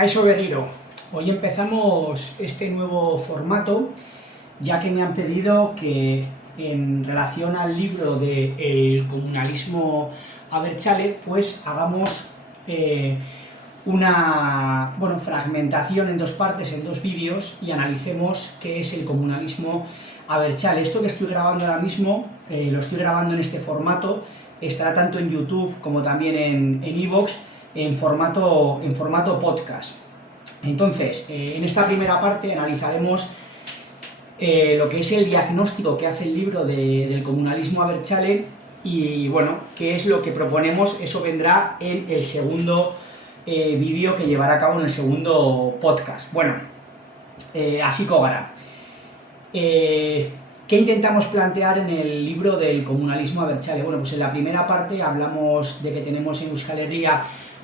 Kaixo Berriro, hoy empezamos este nuevo formato, ya que me han pedido que en relación al libro de El comunalismo Abertzale, pues hagamos una fragmentación en dos partes, en dos vídeos, y analicemos qué es el comunalismo Abertzale. Esto que estoy grabando ahora mismo, lo estoy grabando en este formato, estará tanto en YouTube como también en iVoox, en formato podcast. Entonces, en esta primera parte analizaremos lo que es el diagnóstico que hace el libro del comunalismo Abertzale y, bueno, qué es lo que proponemos. Eso vendrá en el segundo vídeo que llevará a cabo en el segundo podcast. Bueno, hasiko gara. ¿Qué intentamos plantear en el libro del comunalismo Abertzale? Bueno, pues en la primera parte hablamos de que tenemos en Euskal Herria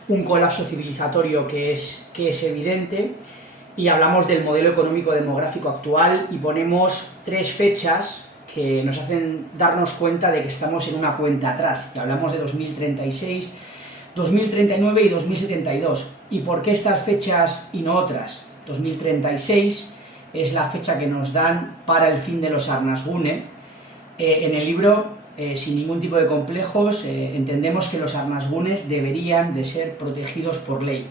un colapso civilizatorio que es evidente, y hablamos del modelo económico demográfico actual y ponemos tres fechas que nos hacen darnos cuenta de que estamos en una cuenta atrás, y hablamos de 2036, 2039 y 2072. ¿Y por qué estas fechas y no otras? 2036 es la fecha que nos dan para el fin de los Arnasgune. En el libro, sin ningún tipo de complejos, entendemos que los Arnasgunes deberían de ser protegidos por ley.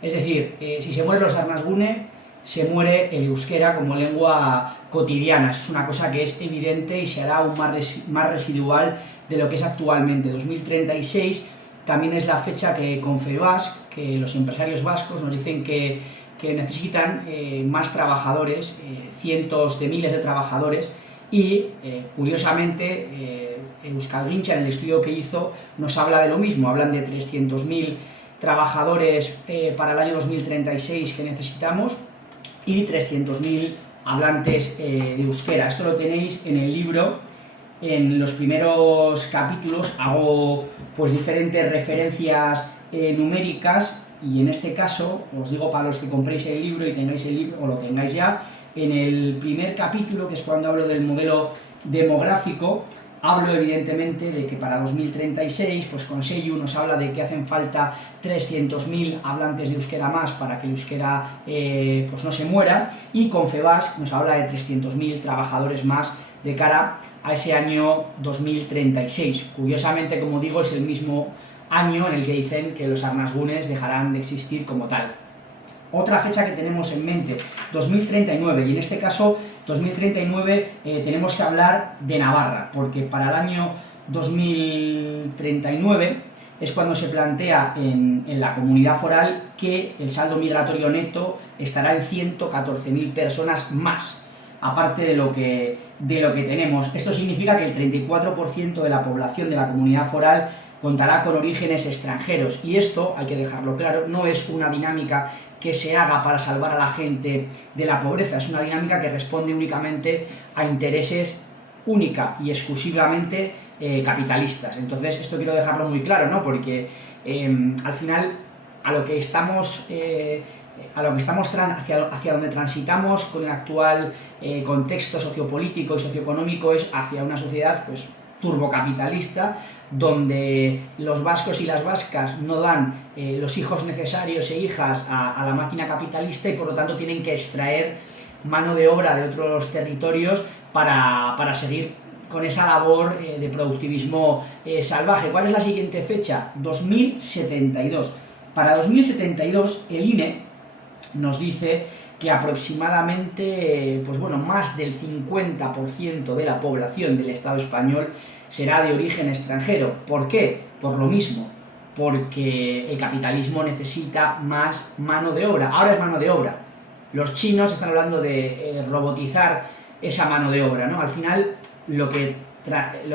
Es decir, si se mueren los Arnasgune, se muere el euskera como lengua cotidiana. Eso es una cosa que es evidente y se hará aún más residual de lo que es actualmente. 2036 también es la fecha que Confebask, que los empresarios vascos nos dicen que necesitan más trabajadores, cientos de miles de trabajadores, y curiosamente Euskalgintza, en el estudio que hizo, nos habla de lo mismo. Hablan de 300.000 trabajadores para el año 2036 que necesitamos y 300.000 hablantes de euskera. Esto lo tenéis en el libro. En los primeros capítulos hago pues diferentes referencias numéricas, y en este caso, os digo para los que compréis el libro y tengáis el libro, o lo tengáis ya, en el primer capítulo, que es cuando hablo del modelo demográfico, hablo evidentemente de que para 2036, pues Consello nos habla de que hacen falta 300.000 hablantes de euskera más para que el euskera pues no se muera, y Confebask nos habla de 300.000 trabajadores más de cara a ese año 2036. Curiosamente, como digo, es el mismo año en el que dicen que los Arnasgunes dejarán de existir como tal. Otra fecha que tenemos en mente, 2039, y en este caso 2039 tenemos que hablar de Navarra, porque para el año 2039 es cuando se plantea en la comunidad foral que el saldo migratorio neto estará en 114.000 personas más, aparte de lo que tenemos. Esto significa que el 34% de la población de la comunidad foral contará con orígenes extranjeros, y esto, hay que dejarlo claro, no es una dinámica que se haga para salvar a la gente de la pobreza, es una dinámica que responde únicamente a intereses única y exclusivamente capitalistas. Entonces, esto quiero dejarlo muy claro, ¿no? Porque al final hacia donde transitamos con el actual contexto sociopolítico y socioeconómico es hacia una sociedad pues turbocapitalista, donde los vascos y las vascas no dan los hijos necesarios e hijas a la máquina capitalista, y por lo tanto tienen que extraer mano de obra de otros territorios para seguir con esa labor de productivismo salvaje. ¿Cuál es la siguiente fecha? 2072. Para 2072 el INE nos dice que aproximadamente más del 50% de la población del Estado español será de origen extranjero. ¿Por qué? Por lo mismo, porque el capitalismo necesita más mano de obra. Ahora es mano de obra. Los chinos están hablando de robotizar esa mano de obra, ¿no? Al final, lo que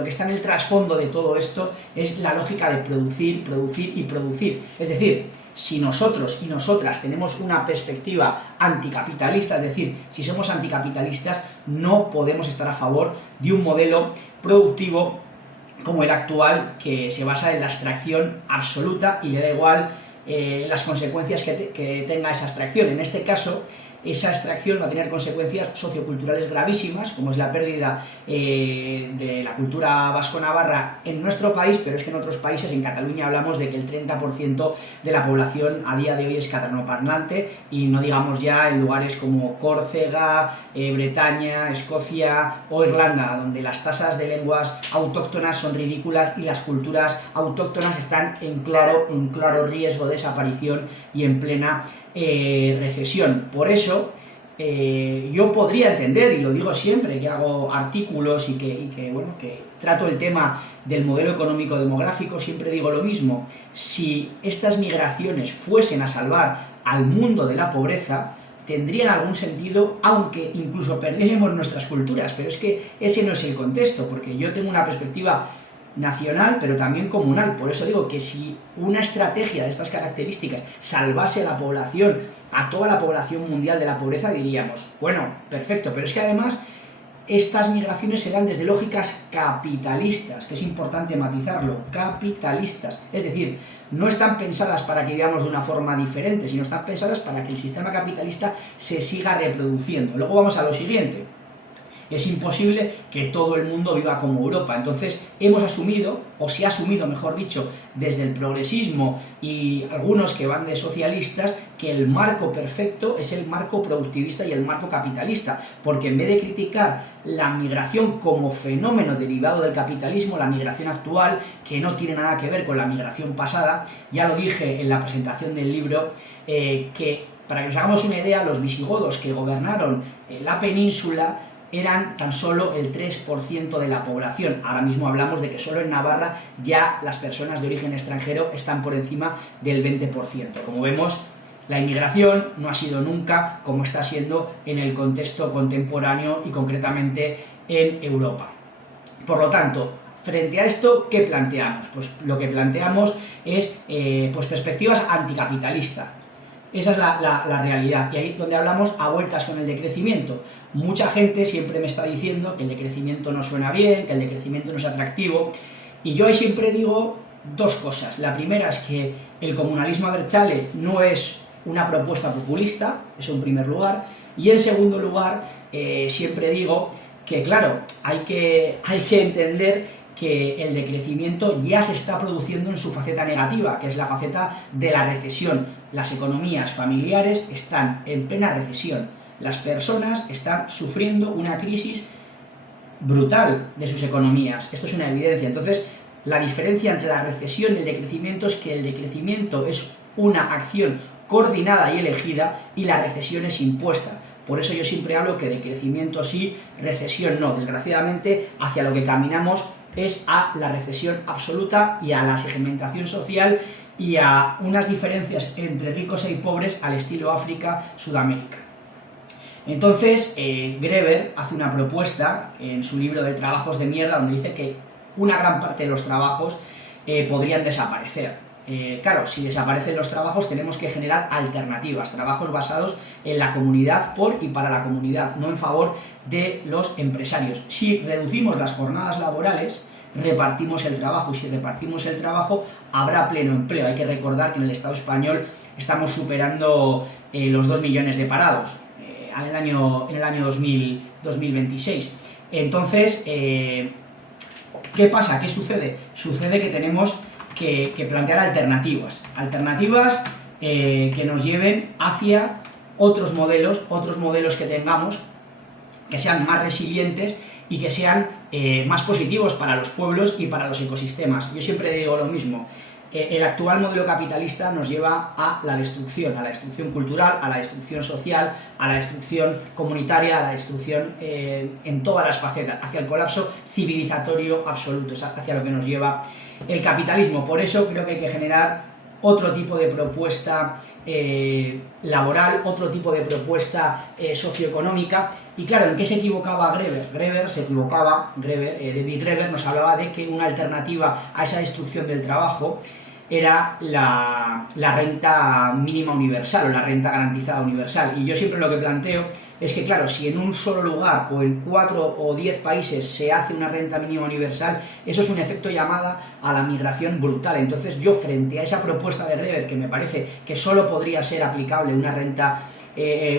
está en el trasfondo de todo esto es la lógica de producir, producir y producir. Es decir, si nosotros y nosotras tenemos una perspectiva anticapitalista, es decir, si somos anticapitalistas, no podemos estar a favor de un modelo productivo como el actual, que se basa en la extracción absoluta y le da igual las consecuencias que tenga esa extracción. En este caso, esa extracción va a tener consecuencias socioculturales gravísimas, como es la pérdida de la cultura vasco-navarra en nuestro país, pero es que en otros países, en Cataluña, hablamos de que el 30% de la población a día de hoy es catalanoparlante, y no digamos ya en lugares como Córcega, Bretaña, Escocia o Irlanda, donde las tasas de lenguas autóctonas son ridículas y las culturas autóctonas están en claro riesgo de desaparición y en plena recesión. Por eso yo podría entender, y lo digo siempre que hago artículos y que trato el tema del modelo económico demográfico, siempre digo lo mismo: si estas migraciones fuesen a salvar al mundo de la pobreza, tendrían algún sentido, aunque incluso perdiésemos nuestras culturas, pero es que ese no es el contexto, porque yo tengo una perspectiva nacional, pero también comunal. Por eso digo que si una estrategia de estas características salvase a la población, a toda la población mundial de la pobreza, diríamos, bueno, perfecto, pero es que además estas migraciones se dan desde lógicas capitalistas, que es importante matizarlo, capitalistas, es decir, no están pensadas para que vivamos de una forma diferente, sino están pensadas para que el sistema capitalista se siga reproduciendo. Luego vamos a lo siguiente: es imposible que todo el mundo viva como Europa. Entonces hemos asumido, o se ha asumido mejor dicho, desde el progresismo y algunos que van de socialistas, que el marco perfecto es el marco productivista y el marco capitalista, porque en vez de criticar la migración como fenómeno derivado del capitalismo, la migración actual, que no tiene nada que ver con la migración pasada, ya lo dije en la presentación del libro, que para que nos hagamos una idea, los visigodos que gobernaron la península eran tan solo el 3% de la población. Ahora mismo hablamos de que solo en Navarra ya las personas de origen extranjero están por encima del 20%. Como vemos, la inmigración no ha sido nunca como está siendo en el contexto contemporáneo y concretamente en Europa. Por lo tanto, frente a esto, ¿qué planteamos? Pues lo que planteamos es perspectivas anticapitalistas. Esa es la realidad, y ahí es donde hablamos a vueltas con el decrecimiento. Mucha gente siempre me está diciendo que el decrecimiento no suena bien, que el decrecimiento no es atractivo, y yo ahí siempre digo dos cosas. La primera es que el comunalismo abertzale no es una propuesta populista, eso en primer lugar, y en segundo lugar siempre digo que, claro, hay que entender que el decrecimiento ya se está produciendo en su faceta negativa, que es la faceta de la recesión. Las economías familiares están en plena recesión. Las personas están sufriendo una crisis brutal de sus economías. Esto es una evidencia. Entonces, la diferencia entre la recesión y el decrecimiento es que el decrecimiento es una acción coordinada y elegida, y la recesión es impuesta. Por eso yo siempre hablo que decrecimiento sí, recesión no. Desgraciadamente, hacia lo que caminamos es a la recesión absoluta y a la segmentación social y a unas diferencias entre ricos y pobres al estilo África, Sudamérica. Entonces, Greber hace una propuesta en su libro de Trabajos de mierda, donde dice que una gran parte de los trabajos podrían desaparecer. Claro, si desaparecen los trabajos tenemos que generar alternativas, trabajos basados en la comunidad, por y para la comunidad, no en favor de los empresarios. Si reducimos las jornadas laborales, repartimos el trabajo, y si repartimos el trabajo habrá pleno empleo. Hay que recordar que en el Estado español estamos superando los 2 millones de parados en el año 2026. Entonces, ¿qué pasa? ¿Qué sucede? Sucede que tenemos que plantear alternativas que nos lleven hacia otros modelos que tengamos, que sean más resilientes y que sean más positivos para los pueblos y para los ecosistemas. Yo siempre digo lo mismo: el actual modelo capitalista nos lleva a la destrucción cultural, a la destrucción social, a la destrucción comunitaria, a la destrucción en todas las facetas, hacia el colapso civilizatorio absoluto, es hacia lo que nos lleva el capitalismo. Por eso creo que hay que generar otro tipo de propuesta laboral, otro tipo de propuesta socioeconómica. Y claro, ¿en qué se equivocaba Greber? David Greber nos hablaba de que una alternativa a esa destrucción del trabajo era la renta mínima universal o la renta garantizada universal. Y yo siempre lo que planteo es que, claro, si en un solo lugar o en 4 o 10 países se hace una renta mínima universal, eso es un efecto llamada a la migración brutal. Entonces yo, frente a esa propuesta de Greber, que me parece que solo podría ser aplicable una renta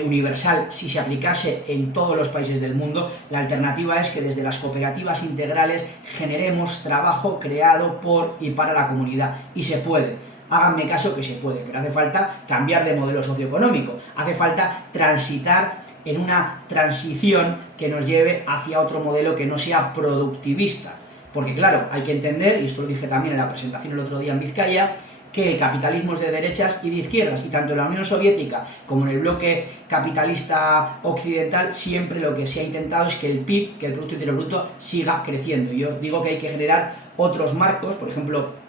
universal si se aplicase en todos los países del mundo. La alternativa es que desde las cooperativas integrales generemos trabajo creado por y para la comunidad, y se puede. Háganme caso que se puede, pero hace falta cambiar de modelo socioeconómico, hace falta transitar en una transición que nos lleve hacia otro modelo que no sea productivista. Porque claro, hay que entender, y esto lo dije también en la presentación el otro día en Vizcaya, que el capitalismo es de derechas y de izquierdas, y tanto en la Unión Soviética como en el bloque capitalista occidental siempre lo que se ha intentado es que el PIB, que el Producto Interior Bruto, siga creciendo. Y yo digo que hay que generar otros marcos, por ejemplo,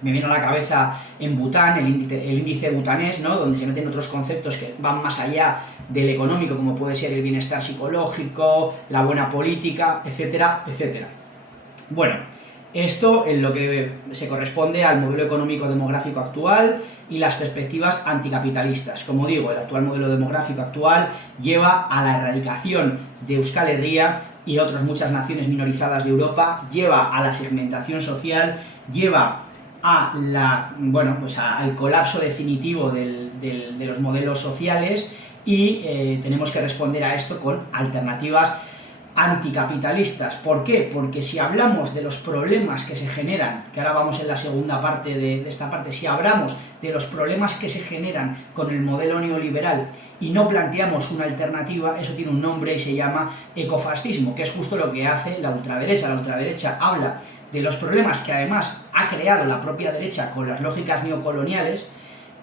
me viene a la cabeza en Bután, el índice butanés, ¿no?, donde se meten otros conceptos que van más allá del económico, como puede ser el bienestar psicológico, la buena política, etcétera, etcétera. Bueno, esto en lo que se corresponde al modelo económico demográfico actual y las perspectivas anticapitalistas. Como digo, el actual modelo demográfico actual lleva a la erradicación de Euskal Herria y otras muchas naciones minorizadas de Europa, lleva a la segmentación social, lleva a al colapso definitivo de los modelos sociales, y tenemos que responder a esto con alternativas anticapitalistas. ¿Por qué? Porque si hablamos de los problemas que se generan, que ahora vamos en la segunda parte de esta parte, si hablamos de los problemas que se generan con el modelo neoliberal y no planteamos una alternativa, eso tiene un nombre y se llama ecofascismo, que es justo lo que hace la ultraderecha. La ultraderecha habla de los problemas que además ha creado la propia derecha con las lógicas neocoloniales,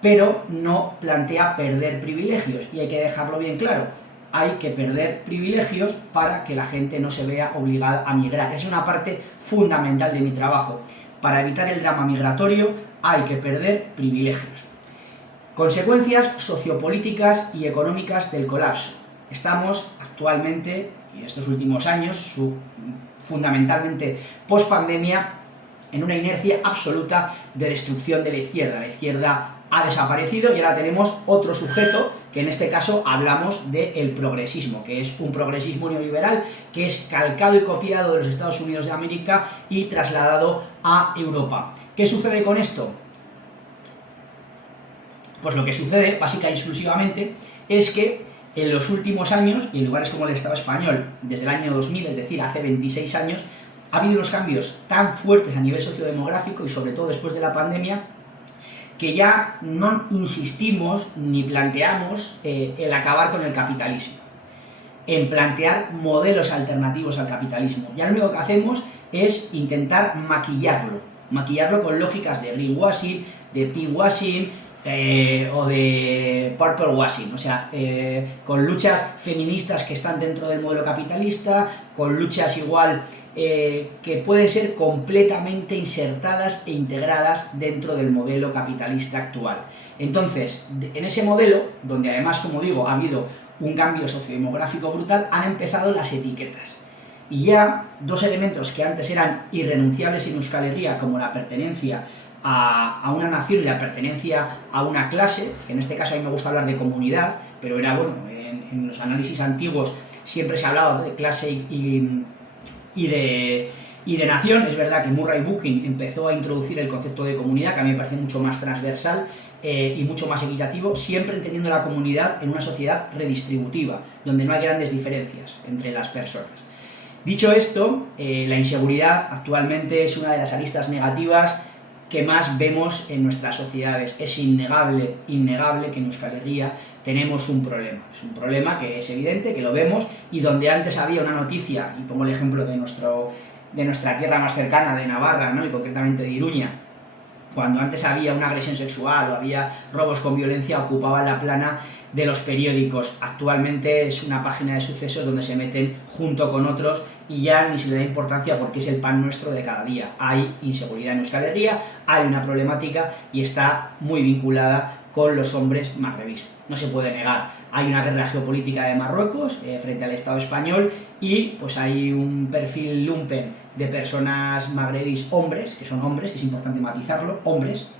pero no plantea perder privilegios, y hay que dejarlo bien claro. Hay que perder privilegios para que la gente no se vea obligada a migrar. Es una parte fundamental de mi trabajo. Para evitar el drama migratorio hay que perder privilegios. Consecuencias sociopolíticas y económicas del colapso. Estamos actualmente, y estos últimos años, fundamentalmente post-pandemia, en una inercia absoluta de destrucción de la izquierda. La izquierda ha desaparecido y ahora tenemos otro sujeto, que en este caso hablamos del progresismo, que es un progresismo neoliberal que es calcado y copiado de los Estados Unidos de América y trasladado a Europa. ¿Qué sucede con esto? Pues lo que sucede, básica y exclusivamente, es que en los últimos años, y en lugares como el Estado español, desde el año 2000, es decir, hace 26 años, ha habido unos cambios tan fuertes a nivel sociodemográfico, y sobre todo después de la pandemia, que ya no insistimos ni planteamos el acabar con el capitalismo, en plantear modelos alternativos al capitalismo. Ya lo único que hacemos es intentar maquillarlo con lógicas de greenwashing, de pinkwashing, o de purple washing, o sea, con luchas feministas que están dentro del modelo capitalista, con luchas igual que pueden ser completamente insertadas e integradas dentro del modelo capitalista actual. Entonces, en ese modelo, donde además, como digo, ha habido un cambio sociodemográfico brutal, han empezado las etiquetas. Y ya dos elementos que antes eran irrenunciables en Euskal Herria, como la pertenencia a una nación y la pertenencia a una clase, que en este caso a mí me gusta hablar de comunidad, pero era bueno, en los análisis antiguos siempre se ha hablado de clase y de nación. Es verdad que Murray Bookchin empezó a introducir el concepto de comunidad, que a mí me parece mucho más transversal y mucho más equitativo, siempre entendiendo la comunidad en una sociedad redistributiva, donde no hay grandes diferencias entre las personas. Dicho esto, la inseguridad actualmente es una de las aristas negativas que más vemos en nuestras sociedades. Es innegable que en Euskal Herria tenemos un problema. Es un problema que es evidente, que lo vemos, y donde antes había una noticia, y pongo el ejemplo de nuestra tierra más cercana, de Navarra, ¿no?, y concretamente de Iruña, cuando antes había una agresión sexual o había robos con violencia, ocupaban la plana de los periódicos. Actualmente es una página de sucesos donde se meten junto con otros y ya ni se le da importancia porque es el pan nuestro de cada día. Hay inseguridad en Euskal Herria, hay una problemática y está muy vinculada con los hombres magrebíes. No se puede negar. Hay una guerra geopolítica de Marruecos frente al Estado español, y pues hay un perfil lumpen de personas magrebíes, hombres, que son hombres, que es importante matizarlo, hombres,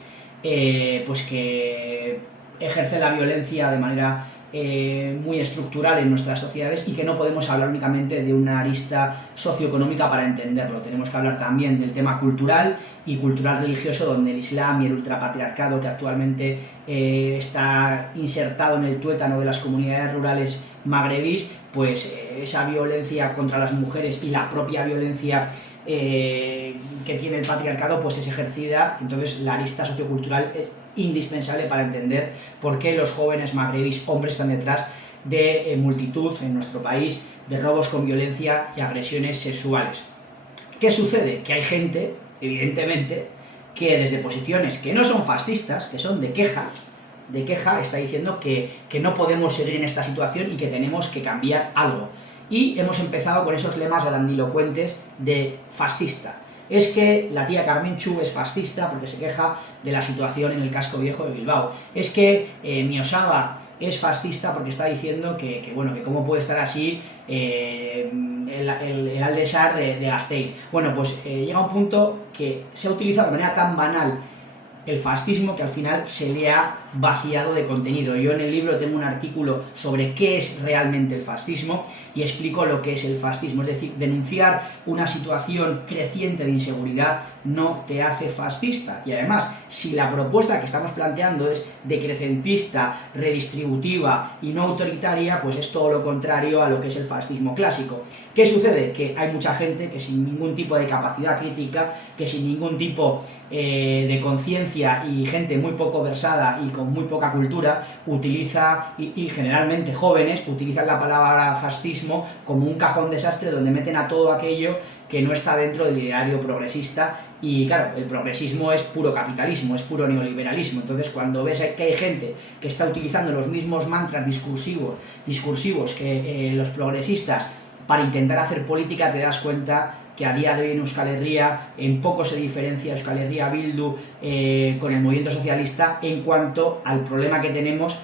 pues que ejercen la violencia de manera muy estructural en nuestras sociedades y que no podemos hablar únicamente de una arista socioeconómica para entenderlo. Tenemos que hablar también del tema cultural y cultural religioso, donde el Islam y el ultrapatriarcado que actualmente está insertado en el tuétano de las comunidades rurales magrebís, pues esa violencia contra las mujeres y la propia violencia que tiene el patriarcado pues es ejercida. Entonces la arista sociocultural es indispensable para entender por qué los jóvenes magrebís hombres están detrás de multitud en nuestro país de robos con violencia y agresiones sexuales. ¿Qué sucede? Que hay gente, evidentemente, que desde posiciones que no son fascistas, que son de queja, está diciendo que no podemos seguir en esta situación y que tenemos que cambiar algo. Y hemos empezado con esos lemas grandilocuentes de fascista. Es que la tía Karmentxu es fascista porque se queja de la situación en el casco viejo de Bilbao. Es que Miosaba es fascista porque está diciendo que cómo puede estar así el Aldesar de Gasteiz. Bueno, pues llega un punto que se ha utilizado de manera tan banal el fascismo que al final se le ha vaciado de contenido. Yo en el libro tengo un artículo sobre qué es realmente el fascismo y explico lo que es el fascismo, es decir, denunciar una situación creciente de inseguridad no te hace fascista. Y además, si la propuesta que estamos planteando es decrecentista, redistributiva y no autoritaria, pues es todo lo contrario a lo que es el fascismo clásico. ¿Qué sucede? Que hay mucha gente que sin ningún tipo de capacidad crítica, que sin ningún tipo de conciencia y gente muy poco versada y con muy poca cultura, utiliza, y generalmente jóvenes, utilizan la palabra fascismo como un cajón desastre donde meten a todo aquello que no está dentro del ideario progresista. Y claro, el progresismo es puro capitalismo, es puro neoliberalismo. Entonces cuando ves que hay gente que está utilizando los mismos mantras discursivos que los progresistas para intentar hacer política, te das cuenta que a día de hoy en Euskal Herria en poco se diferencia Euskal Herria Bildu con el movimiento socialista en cuanto al problema que tenemos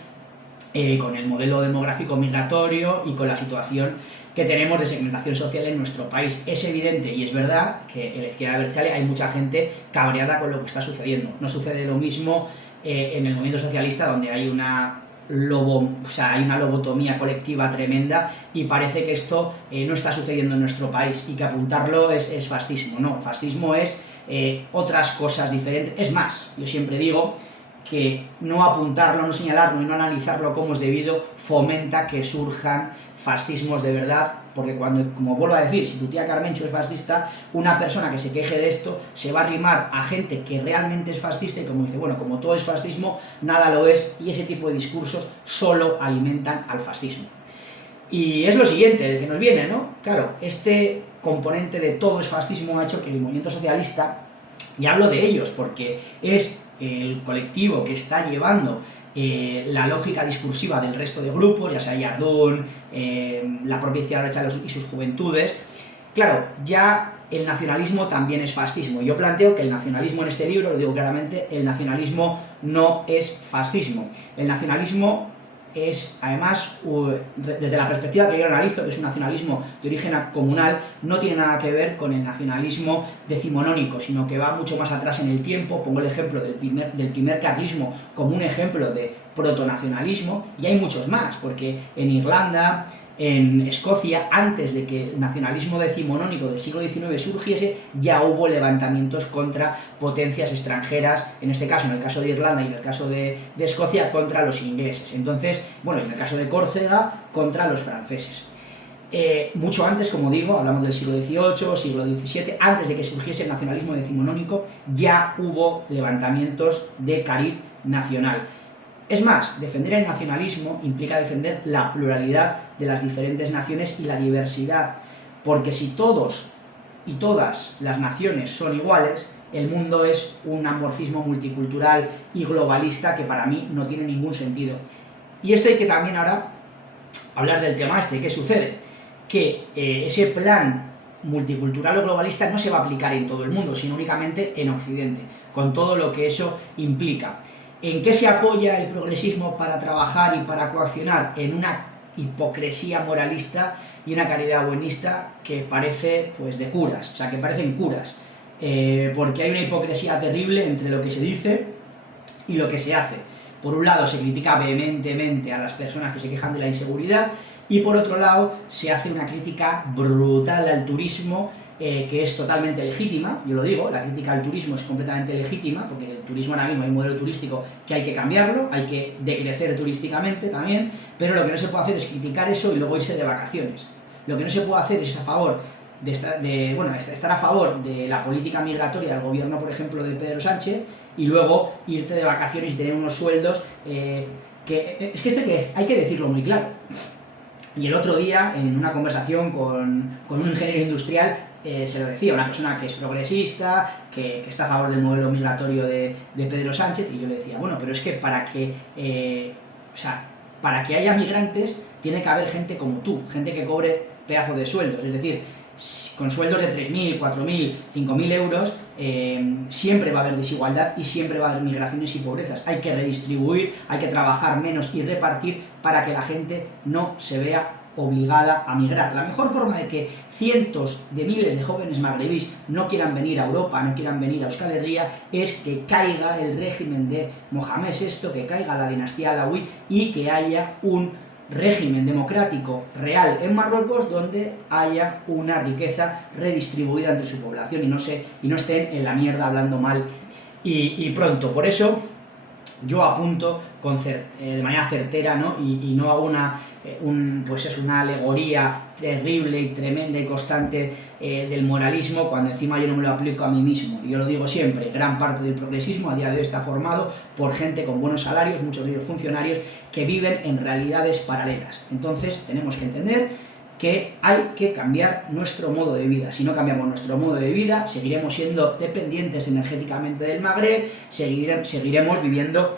con el modelo demográfico migratorio y con la situación que tenemos de segmentación social en nuestro país. Es evidente y es verdad que en la izquierda abertzale hay mucha gente cabreada con lo que está sucediendo. No sucede lo mismo en el movimiento socialista, donde hay una lobotomía colectiva tremenda y parece que esto no está sucediendo en nuestro país y que apuntarlo es fascismo. No, fascismo es otras cosas diferentes. Es más, yo siempre digo que no apuntarlo, no señalarlo y no analizarlo como es debido fomenta que surjan fascismos de verdad, porque cuando, como vuelvo a decir, si tu tía Karmentxu es fascista, una persona que se queje de esto se va a arrimar a gente que realmente es fascista y como dice, bueno, como todo es fascismo, nada lo es, y ese tipo de discursos solo alimentan al fascismo. Y es lo siguiente, el que nos viene, ¿no? Claro, este componente de todo es fascismo ha hecho que el movimiento socialista, y hablo de ellos porque es el colectivo que está llevando la lógica discursiva del resto de grupos, ya sea Yardún, la propia izquierda abertzale y sus juventudes. Claro, ya el nacionalismo también es fascismo. Yo planteo que el nacionalismo en este libro, lo digo claramente, el nacionalismo no es fascismo. El nacionalismo es, además, desde la perspectiva que yo analizo, que es un nacionalismo de origen comunal, no tiene nada que ver con el nacionalismo decimonónico, sino que va mucho más atrás en el tiempo. Pongo el ejemplo del primer carlismo como un ejemplo de protonacionalismo, y hay muchos más, porque en Irlanda, en Escocia, antes de que el nacionalismo decimonónico del siglo XIX surgiese, ya hubo levantamientos contra potencias extranjeras, en este caso, en el caso de Irlanda y en el caso de Escocia, contra los ingleses. Entonces, bueno, en el caso de Córcega, contra los franceses. Mucho antes, como digo, hablamos del siglo XVIII, siglo XVII, antes de que surgiese el nacionalismo decimonónico, ya hubo levantamientos de cariz nacional. Es más, defender el nacionalismo implica defender la pluralidad de las diferentes naciones y la diversidad, porque si todos y todas las naciones son iguales, el mundo es un amorfismo multicultural y globalista que para mí no tiene ningún sentido. Y esto hay que también ahora hablar del tema este. ¿Qué sucede? Que ese plan multicultural o globalista no se va a aplicar en todo el mundo, sino únicamente en Occidente, con todo lo que eso implica. ¿En qué se apoya el progresismo para trabajar y para coaccionar? En una hipocresía moralista y una caridad buenista que parece, pues, de curas, o sea, que parecen curas, porque hay una hipocresía terrible entre lo que se dice y lo que se hace. por un lado se critica vehementemente a las personas que se quejan de la inseguridad y por otro lado se hace una crítica brutal al turismo, que es totalmente legítima, yo lo digo, la crítica al turismo es completamente legítima, porque el turismo ahora mismo hay un modelo turístico que hay que cambiarlo, hay que decrecer turísticamente también, pero lo que no se puede hacer es criticar eso y luego irse de vacaciones. Lo que no se puede hacer es estar a favor de la política migratoria del gobierno, por ejemplo, de Pedro Sánchez, y luego irte de vacaciones y tener unos sueldos es que esto hay que decirlo muy claro. Y el otro día, en una conversación con un ingeniero industrial, se lo decía, una persona que es progresista, que está a favor del modelo migratorio de Pedro Sánchez, y yo le decía, bueno, pero es que para que haya migrantes tiene que haber gente como tú, gente que cobre pedazos de sueldos, es decir, con sueldos de 3.000, 4.000, 5.000 euros, siempre va a haber desigualdad y siempre va a haber migraciones y pobrezas. Hay que redistribuir, hay que trabajar menos y repartir para que la gente no se vea obligada a migrar. La mejor forma de que cientos de miles de jóvenes magrebíes no quieran venir a Europa, no quieran venir a Euskal Herria, es que caiga el régimen de Mohamed VI, que caiga la dinastía alauí y que haya un régimen democrático real en Marruecos donde haya una riqueza redistribuida entre su población y no estén en la mierda hablando mal y pronto. Por eso yo apunto de manera certera, ¿no? y no hago una alegoría terrible y tremenda y constante del moralismo, cuando encima yo no me lo aplico a mí mismo. Y yo lo digo siempre, gran parte del progresismo a día de hoy está formado por gente con buenos salarios, muchos de ellos funcionarios, que viven en realidades paralelas. Entonces tenemos que entender que hay que cambiar nuestro modo de vida. Si no cambiamos nuestro modo de vida, seguiremos siendo dependientes energéticamente del Magreb, seguiremos viviendo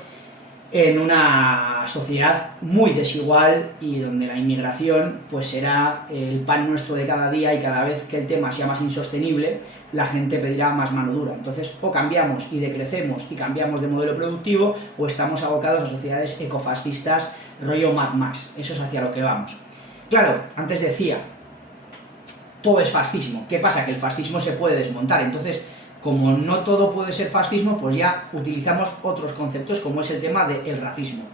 en una sociedad muy desigual y donde la inmigración pues será el pan nuestro de cada día, y cada vez que el tema sea más insostenible, la gente pedirá más mano dura. Entonces, o cambiamos y decrecemos y cambiamos de modelo productivo, o estamos abocados a sociedades ecofascistas rollo Mad Max. Eso es hacia lo que vamos. Claro, antes decía, todo es fascismo. ¿Qué pasa? Que el fascismo se puede desmontar. Entonces, como no todo puede ser fascismo, pues ya utilizamos otros conceptos, como es el tema del racismo.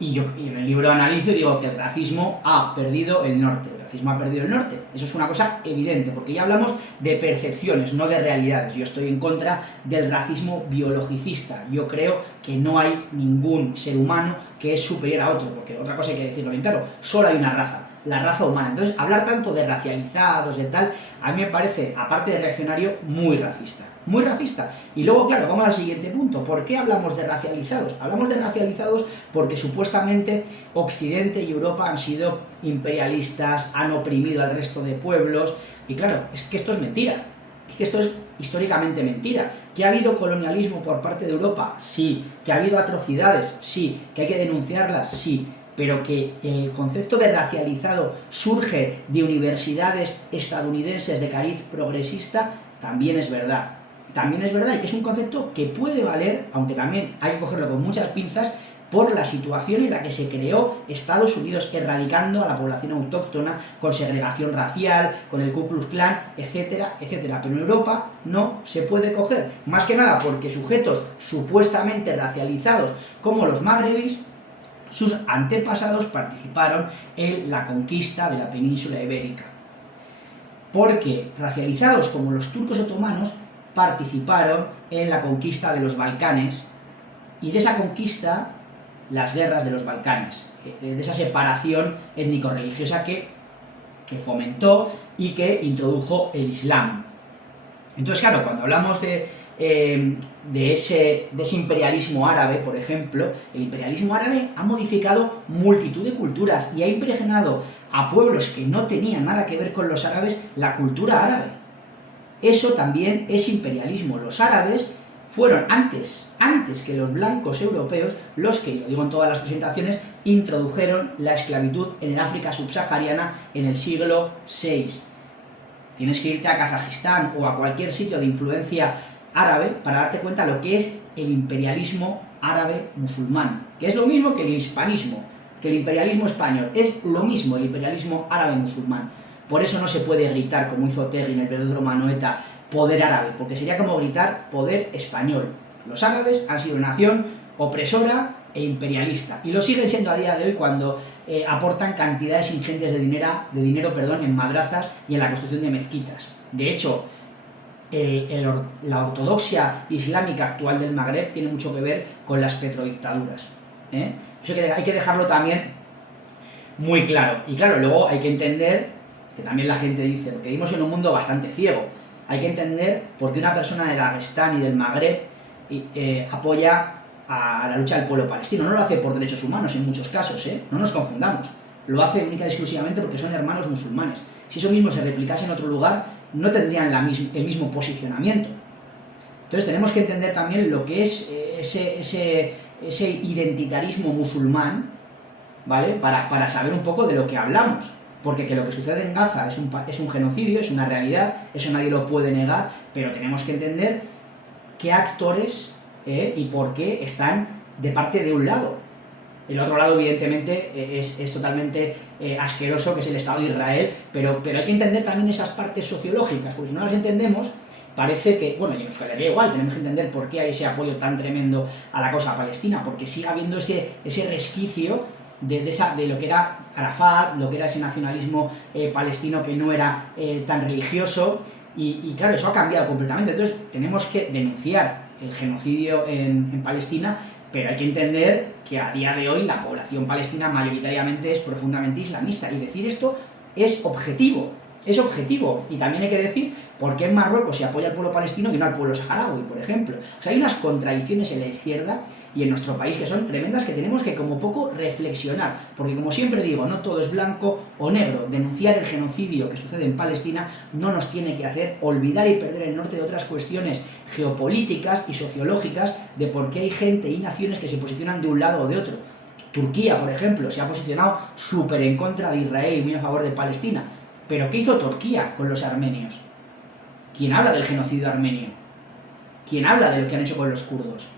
Y en el libro analizo y digo que el racismo ha perdido el norte. El racismo ha perdido el norte. Eso es una cosa evidente, porque ya hablamos de percepciones, no de realidades. Yo estoy en contra del racismo biologicista. Yo creo que no hay ningún ser humano que es superior a otro, porque otra cosa hay que decirlo bien claro, solo hay una raza, la raza humana. Entonces, hablar tanto de racializados, de tal, a mí me parece, aparte de reaccionario, muy racista. Muy racista. Y luego, claro, vamos al siguiente punto. ¿Por qué hablamos de racializados? Hablamos de racializados porque supuestamente Occidente y Europa han sido imperialistas, han oprimido al resto de pueblos, y claro, es que esto es mentira. Es que esto es históricamente mentira. ¿Que ha habido colonialismo por parte de Europa? Sí. ¿Que ha habido atrocidades? Sí. ¿Que hay que denunciarlas? Sí. Pero que el concepto de racializado surge de universidades estadounidenses de cariz progresista, también es verdad. También es verdad, y que es un concepto que puede valer, aunque también hay que cogerlo con muchas pinzas, por la situación en la que se creó Estados Unidos, erradicando a la población autóctona, con segregación racial, con el Ku Klux Klan, etcétera, etcétera. Pero en Europa no se puede coger, más que nada porque sujetos supuestamente racializados como los magrebíes, sus antepasados participaron en la conquista de la península ibérica. Porque racializados como los turcos otomanos participaron en la conquista de los Balcanes, y de esa conquista, las guerras de los Balcanes, de esa separación étnico-religiosa que fomentó y que introdujo el Islam. Entonces, claro, cuando hablamos de ese imperialismo árabe, por ejemplo, el imperialismo árabe ha modificado multitud de culturas y ha impregnado a pueblos que no tenían nada que ver con los árabes la cultura árabe. Eso también es imperialismo. Los árabes fueron antes que los blancos europeos los que, lo digo en todas las presentaciones, introdujeron la esclavitud en el África subsahariana en el siglo VI. Tienes que irte a Kazajistán o a cualquier sitio de influencia árabe para darte cuenta de lo que es el imperialismo árabe musulmán, que es lo mismo que el hispanismo, que el imperialismo español, es lo mismo el imperialismo árabe musulmán. Por eso no se puede gritar, como hizo Terry en el velódromo Anoeta, poder árabe, porque sería como gritar poder español. Los árabes han sido una nación opresora e imperialista. Y lo siguen siendo a día de hoy cuando aportan cantidades ingentes de dinero en madrazas y en la construcción de mezquitas. De hecho, la ortodoxia islámica actual del Magreb tiene mucho que ver con las petrodictaduras. Eso hay que dejarlo también muy claro. Y claro, luego hay que entender, que también la gente dice, porque vivimos en un mundo bastante ciego, hay que entender por qué una persona de Dagestán y del Magreb apoya a la lucha del pueblo palestino. No lo hace por derechos humanos en muchos casos, no nos confundamos. Lo hace única y exclusivamente porque son hermanos musulmanes. Si eso mismo se replicase en otro lugar, no tendrían el mismo posicionamiento. Entonces tenemos que entender también lo que es ese identitarismo musulmán, ¿vale? Para saber un poco de lo que hablamos. Porque que lo que sucede en Gaza es un genocidio, es una realidad, eso nadie lo puede negar, pero tenemos que entender qué actores y por qué están de parte de un lado. El otro lado, evidentemente, es totalmente asqueroso, que es el Estado de Israel, pero hay que entender también esas partes sociológicas, porque si no las entendemos, parece que, bueno, y en Euskal Herria igual, tenemos que entender por qué hay ese apoyo tan tremendo a la causa palestina, porque sigue habiendo ese resquicio de lo que era Arafat, lo que era ese nacionalismo palestino que no era tan religioso, y claro, eso ha cambiado completamente. Entonces tenemos que denunciar el genocidio en Palestina, pero hay que entender que a día de hoy la población palestina mayoritariamente es profundamente islamista, y decir esto es objetivo, y también hay que decir por qué en Marruecos se apoya al pueblo palestino y no al pueblo saharaui, por ejemplo. O sea, hay unas contradicciones en la izquierda y en nuestro país que son tremendas, que tenemos que como poco reflexionar, porque como siempre digo, no todo es blanco o negro. Denunciar el genocidio que sucede en Palestina no nos tiene que hacer olvidar y perder el norte de otras cuestiones geopolíticas y sociológicas de por qué hay gente y naciones que se posicionan de un lado o de otro. Turquía, por ejemplo, se ha posicionado súper en contra de Israel y muy a favor de Palestina. ¿Pero qué hizo Turquía con los armenios? ¿Quién habla del genocidio armenio? ¿Quién habla de lo que han hecho con los kurdos?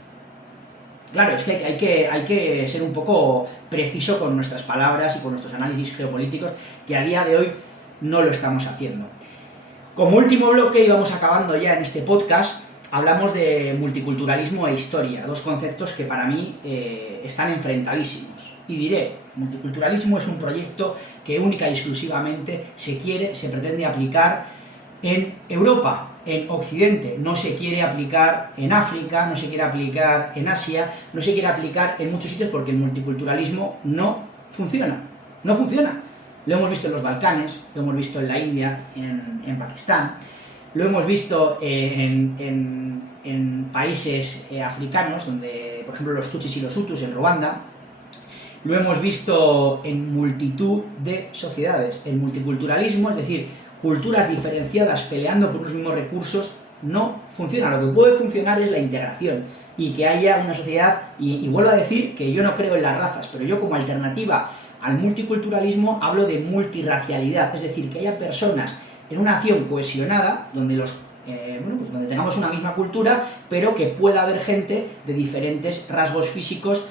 Claro, es que hay que ser un poco preciso con nuestras palabras y con nuestros análisis geopolíticos, que a día de hoy no lo estamos haciendo. Como último bloque, y vamos acabando ya en este podcast, hablamos de multiculturalismo e historia, dos conceptos que para mí están enfrentadísimos. Y diré, multiculturalismo es un proyecto que única y exclusivamente se pretende aplicar en Europa, en Occidente. No se quiere aplicar en África, no se quiere aplicar en Asia, no se quiere aplicar en muchos sitios porque el multiculturalismo no funciona. No funciona. Lo hemos visto en los Balcanes, lo hemos visto en la India, en Pakistán, lo hemos visto en países africanos, donde, por ejemplo, los tutsis y los hutus en Ruanda. Lo hemos visto en multitud de sociedades. El multiculturalismo, es decir, culturas diferenciadas peleando por los mismos recursos, no funciona. Lo que puede funcionar es la integración y que haya una sociedad, y vuelvo a decir que yo no creo en las razas, pero yo como alternativa al multiculturalismo hablo de multirracialidad, es decir, que haya personas en una nación cohesionada, donde donde tengamos una misma cultura, pero que pueda haber gente de diferentes rasgos físicos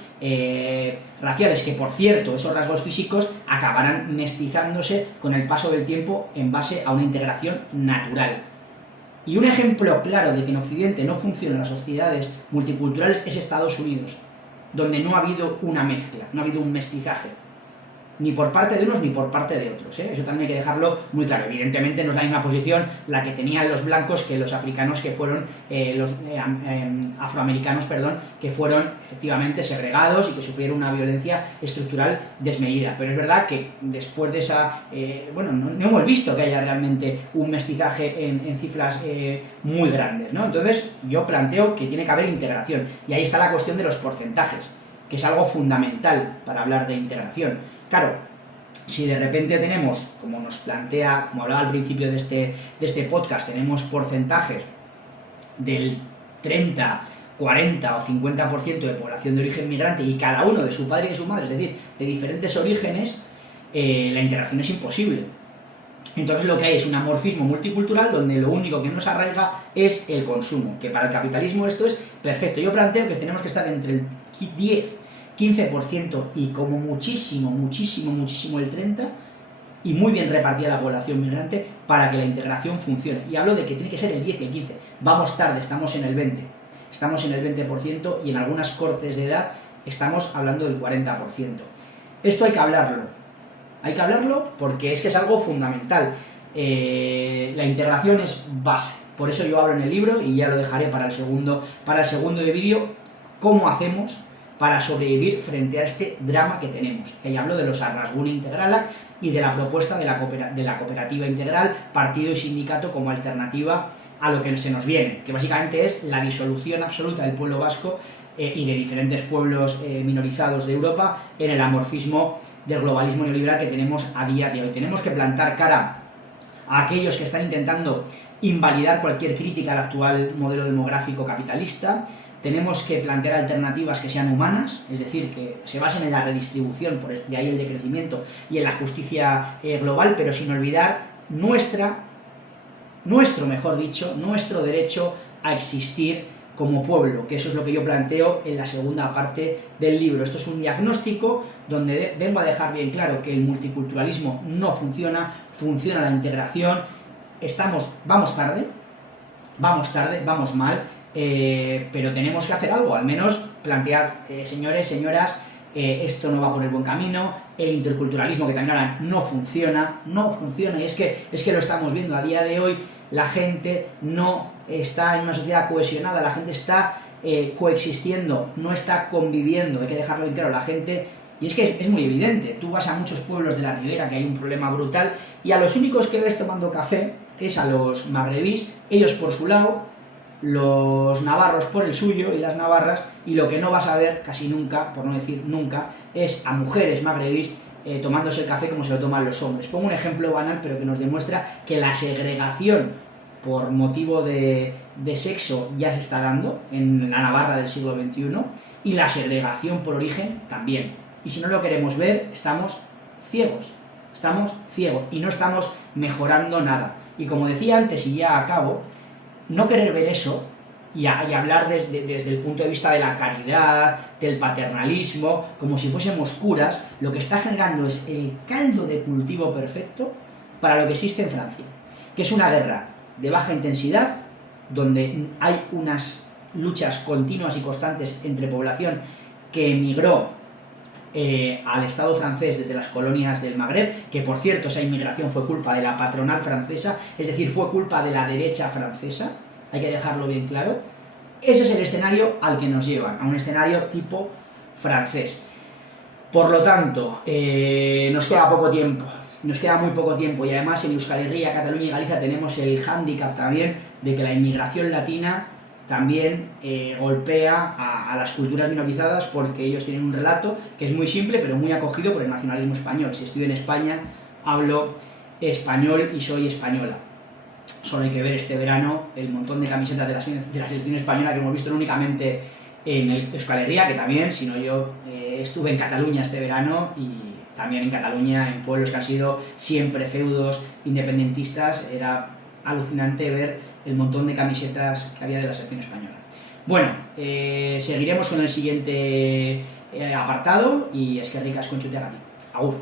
raciales, que por cierto, esos rasgos físicos acabarán mestizándose con el paso del tiempo en base a una integración natural. Y un ejemplo claro de que en Occidente no funcionan las sociedades multiculturales es Estados Unidos, donde no ha habido una mezcla, no ha habido un mestizaje, ni por parte de unos ni por parte de otros, Eso también hay que dejarlo muy claro. Evidentemente no es la misma posición la que tenían los blancos que los africanos, que fueron afroamericanos, que fueron efectivamente segregados y que sufrieron una violencia estructural desmedida. Pero es verdad que después de esa... no hemos visto que haya realmente un mestizaje en cifras muy grandes, Entonces yo planteo que tiene que haber integración, y ahí está la cuestión de los porcentajes, que es algo fundamental para hablar de integración. Claro, si de repente tenemos, como hablaba al principio de este podcast, tenemos porcentajes del 30, 40 o 50% de población de origen migrante, y cada uno de su padre y de su madre, es decir, de diferentes orígenes, la integración es imposible. Entonces lo que hay es un amorfismo multicultural donde lo único que nos arraiga es el consumo, que para el capitalismo esto es perfecto. Yo planteo que tenemos que estar entre el 10-15% y como muchísimo el 30%, y muy bien repartida la población migrante para que la integración funcione. Y hablo de que tiene que ser el 10 y el 15. Vamos tarde, estamos en el 20. estamos en el 20% y en algunas cortes de edad estamos hablando del 40%. Esto hay que hablarlo porque es que es algo fundamental. La integración es base, por eso yo hablo en el libro y ya lo dejaré para el segundo de vídeo, cómo hacemos para sobrevivir frente a este drama que tenemos. Ahí hablo de los Arrasgune Integrala y de la propuesta de la cooperativa integral, partido y sindicato como alternativa a lo que se nos viene, que básicamente es la disolución absoluta del pueblo vasco y de diferentes pueblos minorizados de Europa en el amorfismo del globalismo neoliberal que tenemos a día de hoy. Tenemos que plantar cara a aquellos que están intentando invalidar cualquier crítica al actual modelo demográfico capitalista. Tenemos que plantear alternativas que sean humanas, es decir, que se basen en la redistribución, de ahí el decrecimiento, y en la justicia global, pero sin olvidar nuestro derecho a existir como pueblo, que eso es lo que yo planteo en la segunda parte del libro. Esto es un diagnóstico donde vengo a dejar bien claro que el multiculturalismo no funciona, funciona la integración, vamos tarde, vamos mal, pero tenemos que hacer algo, al menos plantear, señores, señoras, esto no va por el buen camino, el interculturalismo que también ahora no funciona, y es que lo estamos viendo a día de hoy. La gente no está en una sociedad cohesionada, la gente está coexistiendo, no está conviviendo, hay que dejarlo bien claro, la gente... Y es que es muy evidente, tú vas a muchos pueblos de la Ribera que hay un problema brutal y a los únicos que ves tomando café es a los magrebís, ellos por su lado, los navarros por el suyo y las navarras, y lo que no vas a ver casi nunca, por no decir nunca, es a mujeres magrebís tomándose el café como se lo toman los hombres. Pongo un ejemplo banal, pero que nos demuestra que la segregación por motivo de sexo ya se está dando en la Navarra del siglo XXI, y la segregación por origen también. Y si no lo queremos ver, estamos ciegos, y no estamos mejorando nada. Y como decía antes, y ya acabo, no querer ver eso y hablar desde el punto de vista de la caridad, del paternalismo, como si fuésemos curas, lo que está generando es el caldo de cultivo perfecto para lo que existe en Francia, que es una guerra de baja intensidad, donde hay unas luchas continuas y constantes entre población que emigró al Estado francés desde las colonias del Magreb, que por cierto esa inmigración fue culpa de la patronal francesa, es decir, fue culpa de la derecha francesa, hay que dejarlo bien claro. Ese es el escenario al que nos llevan, a un escenario tipo francés. Por lo tanto, nos queda poco tiempo, nos queda muy poco tiempo, y además en Euskal Herria, Cataluña y Galicia tenemos el hándicap también de que la inmigración latina también golpea a las culturas minorizadas, porque ellos tienen un relato que es muy simple pero muy acogido por el nacionalismo español. Si estoy en España, hablo español y soy española. Solo hay que ver este verano el montón de camisetas de la selección española que hemos visto no únicamente en el Euskal Herria, que también, sino yo estuve en Cataluña este verano, y también en Cataluña, en pueblos que han sido siempre feudos independentistas. Era alucinante ver el montón de camisetas que había de la selección española. Bueno, seguiremos con el siguiente apartado, y eskerrik asko entzute agatik. Agur.